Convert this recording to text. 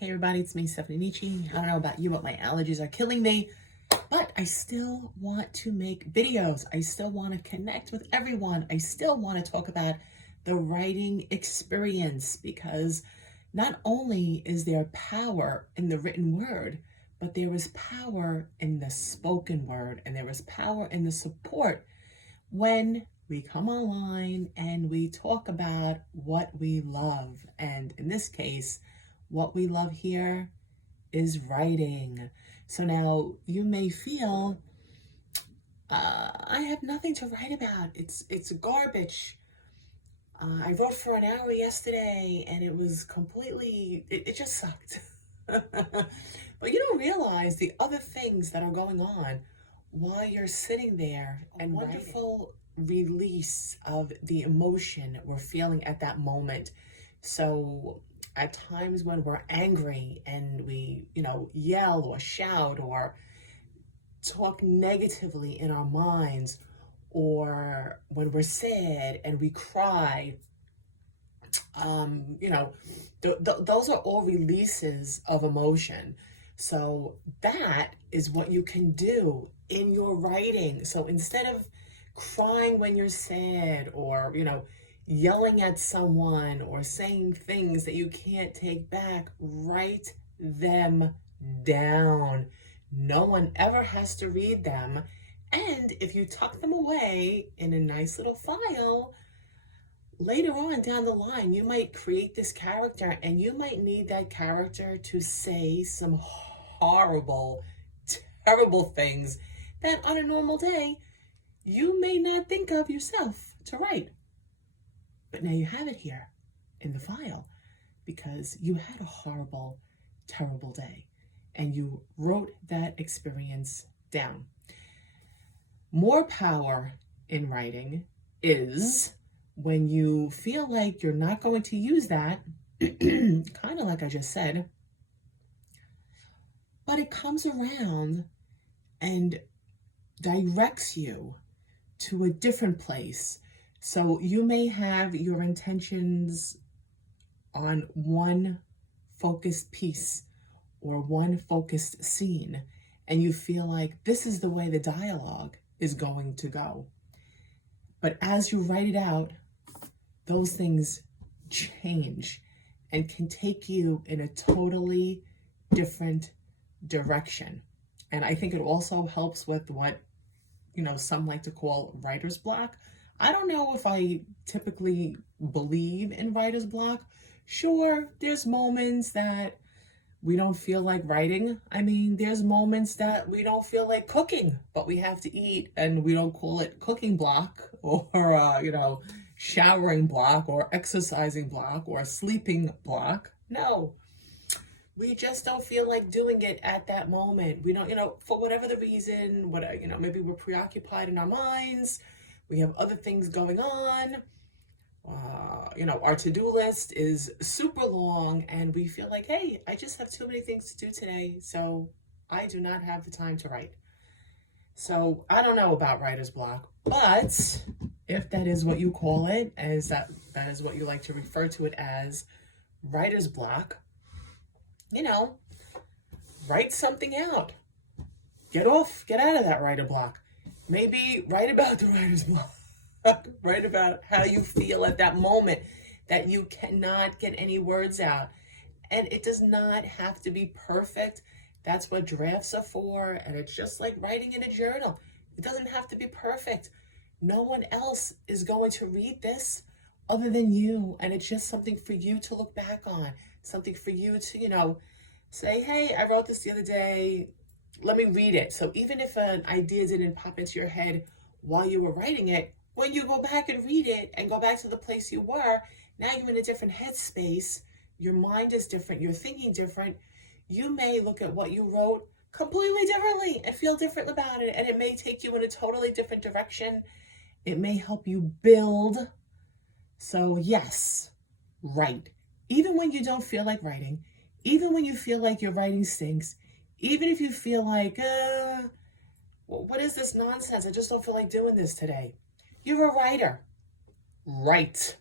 Hey everybody, it's me, Stephanie Nietzsche. I don't know about you, but my allergies are killing me. But I still want to make videos. I still want to connect with everyone. I still want to talk about the writing experience, because not only is there power in the written word, but there is power in the spoken word, and there is power in the support when we come online and we talk about what we love. And in this case, what we love here is writing. So now you may feel, I have nothing to write about. It's garbage. I wrote for an hour yesterday and it was completely, it just sucked. But you don't realize the other things that are going on while you're sitting there, and wonderful release of the emotion we're feeling at that moment. So at times when we're angry and we, yell or shout or talk negatively in our minds, or when we're sad and we cry, those are all releases of emotion. So that is what you can do in your writing. So instead of crying when you're sad, or, yelling at someone or saying things that you can't take back, write them down. No one ever has to read them. And if you tuck them away in a nice little file, later on down the line, you might create this character and you might need that character to say some horrible, terrible things that on a normal day, you may not think of yourself to write. But now you have it here in the file because you had a horrible, terrible day and you wrote that experience down. More power in writing is when you feel like you're not going to use that, kind of like I just said, but it comes around and directs you to a different place. So you may have your intentions on one focused piece or one focused scene, and you feel like this is the way the dialogue is going to go. But as you write it out, those things change and can take you in a totally different direction. And I think it also helps with what, some like to call writer's block. I don't know if I typically believe in writer's block. Sure, there's moments that we don't feel like writing. I mean, there's moments that we don't feel like cooking, but we have to eat, and we don't call it cooking block or, showering block or exercising block or sleeping block. No, we just don't feel like doing it at that moment. We don't, for whatever the reason, maybe we're preoccupied in our minds. We have other things going on. Our to-do list is super long and we feel like, hey, I just have too many things to do today, so I do not have the time to write. So I don't know about writer's block, but if that is what you call it, as that is what you like to refer to it as, writer's block, write something out. Get out of that writer block. Maybe write about the writer's block. Write about how you feel at that moment that you cannot get any words out. And it does not have to be perfect. That's what drafts are for. And it's just like writing in a journal. It doesn't have to be perfect. No one else is going to read this other than you. And it's just something for you to look back on. Something for you to, say, hey, I wrote this the other day. Let me read it. So even if an idea didn't pop into your head while you were writing it, when you go back and read it and go back to the place you were, now you're in a different headspace. Your mind is different. You're thinking different. You may look at what you wrote completely differently and feel different about it. And it may take you in a totally different direction. It may help you build. So yes, write. Even when you don't feel like writing, even when you feel like your writing stinks, even if you feel like, what is this nonsense? I just don't feel like doing this today. You're a writer. Write.